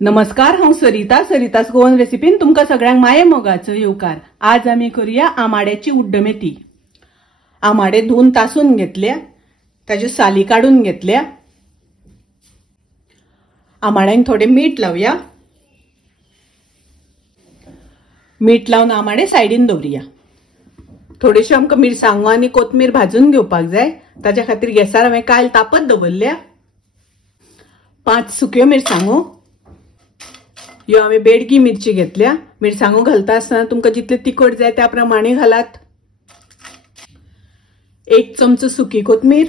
नमस्कार, हांव सरितास गोवन रेसिपीन तुमकां सगळ्यांक माये मोगाचो येवकार। आज आमी करूया आमाड्याची उड्डमेथी। आमाडे धुवन तासून घेतल्या, ताज्यो साली काढून घेतल्या। आमाड्यांक थोडे मीठ लावया। मीठ लावन आमाडे सायडीन दवरया। थोडेशो आमकां मिरसांगो आनी कोथमीर भाजून घेवपाक जाय, ताच्या खातीर गॅसार हांवें कायल तापत दवरल्या। 5 सुक्यो मिरसांगो, ह्यो हांवें बेडगी मिरची घेतल्या। मिरसांगो घालता आसतना तुमकां जितले तिखट जाय त्या प्रमाणे घालात। 1 चमचो सुकी कोथमीर,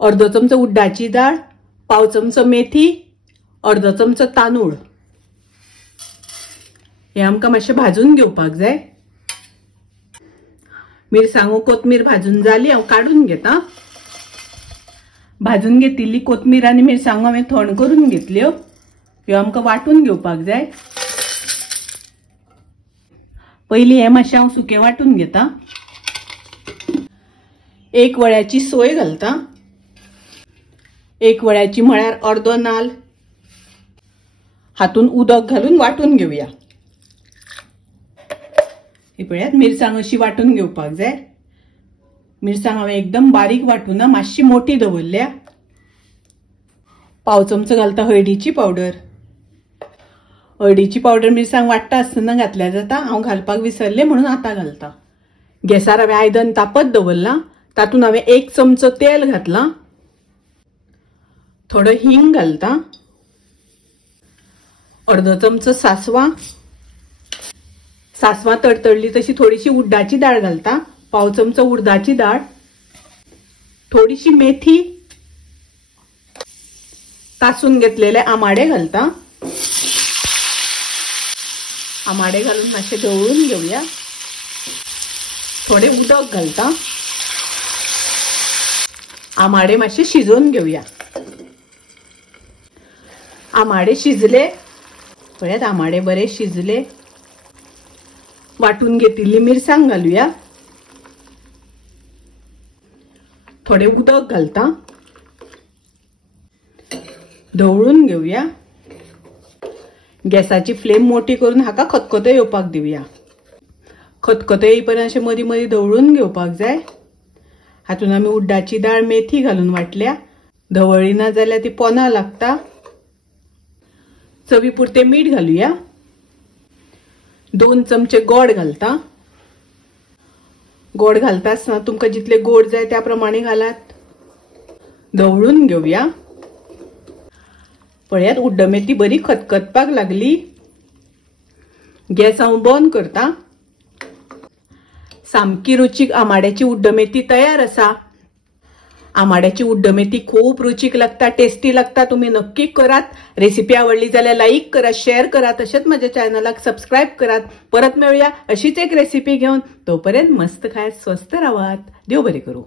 अर्दो चमचो उड्डाची दाळ, पाव चमचो मेथी, अर्दो चमचो तांदूळ। हे आमकां मातशें भाजून घेवपाक जाय। मिरसांगो कोथमीर भाजून जाली, हांव काढून घेता। भाजून घेतिल्ली कोथमीर आनी मिरसांगो हांवें थंड करून घेतल्यो। ह्यो आमकां वाटून घेवपाक जाय। पयलीं हे मातशें हांव सुकें वाटून घेता। 1 वळ्याची सोय घालता। 1 वळ्याची म्हळ्यार अर्दो नाल्ल। हातून उदक घालून वाटून घेवया। ही पळयात, मिरसांग अशी वाटून घेवपाक जाय। मिरसांग हांवें एकदम बारीक वाटूना, मातशी मोठी दवरल्या। पाव चमचो घालता हळदीची पावडर। हळदीची पावडर मिरसांग वाटता आसतना घातल्या जाता, हांव घालपाक विसरले म्हणून आतां घालता। गॅसार हांवें आयदन तापत दवरला, तातून हांवें 1 चमचो तेल घातला। थोडो हिंग घालता। अर्दो चमचो सासवां। सासवां तडतडली तशी थोडीशी उड्डाची दाळ घालता। पाव चमचो उडदाची दाळ, थोडीशी मेथी, तासून घेतलेले आमाडे घालता। आमाडे घालून मातशें ढवळून घेवया। थोडे उदक घालता। आमाडे मातशें शिजोवन घेवया। आमाडे शिजले, पळयात आमाडे बरे शिजले। वाटून घेतिल्ली मिरसांग घालूया। थोडे उदक घालता। ढवळून घेवया। गॅसाची फ्लेम मोठी करून हाका खतखतो येवपाक दिवया। खतखतो येईपर्यंत अशें मदीं मदीं ढवळून घेवपाक जाय। हातून आमी उड्डाची दाळ मेथी घालून वाटल्या। धवळी ना जाल्यार ती पोना लागता। चवी पुरते मीठ घालूया। 2 चमचे गोड घालता। गोड घालता आसतना तुमकां जितले गोड जाय त्या प्रमाणे घालात। ढवळून घेवया। पळयात, उड्डमेथी बरी खतखतपाक लागली। गॅस हांव बंद करता। सामकी रुचीक आमाड्याची उड्डमेथी तयार आसा। आमाड्याची उड्डमेथी खूप रुचीक लागता, टेस्टी लागता। तुम्ही नक्की करात। रेसिपी आवडली जाल्यार लाईक करा, शेअर करा, तशेंच माझ्या चॅनलाक सबस्क्राईब करात। परत मेळूया अशीच एक रेसिपी घेऊन। तोपर्यंत मस्त खायात, स्वस्त राहात। देव बरे करू।